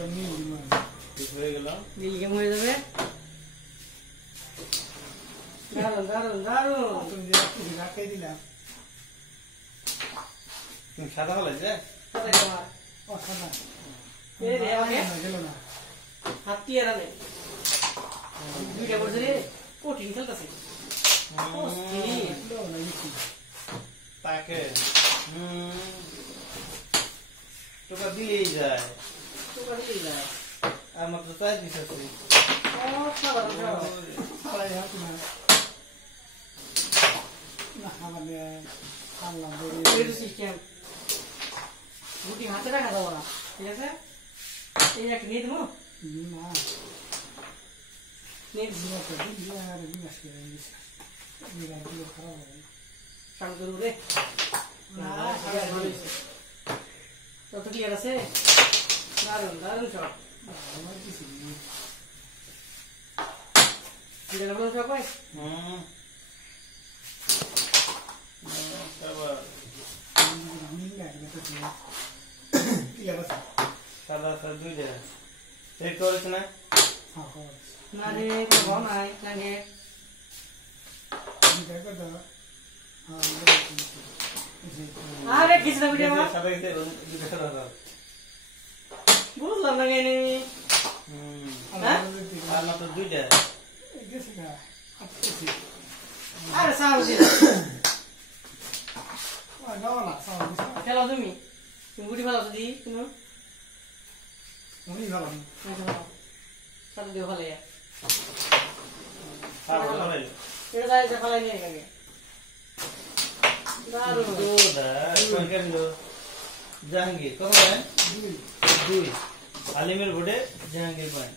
ঠিক হয়ে গেল নীল গেম হয়ে যাবে দারুন দারুন দারুন তুমি রাখাই দিলাম তুমি সাদা হলে যে সাদা কামার ও সাদা এই রে আমাকে গেল না হাত দিয়ে রানে দুইটা বলছে রে কঠিন খেলতেছে তাকে তোকে দিয়েই যায় তোকে দিলেই যায় আমার তো তাই দিতেছি সাধারণ সবাই হাত না সিস্টেম গুটি হাতে রাখা যাবো না ঠিক আছে এই একটা নিয়ে দেবো নিয়ে কাম করবো রে তত ক্লিয়ার আছে দারুন দারুন শট সবাই সাদা সাদা দুই জায়গা এই করেছ না না রে করবো নাই লাগে আরে কিছু না ভিডিও মা সাদা গেছে দুটো সাদা দাও বুঝলাম না কেন আর মাত্র দুইটা আরে সাউন্ড দিন খেলো তুমি তুমি গুটি ভালো দি তুমি সাথে দিয়ে ভালো এটা যাই ফালাই নিয়ে আগে জাহাঙ্গীর কত দুই আলিমের বোর্ডে জাহাঙ্গীর পয়েন্ট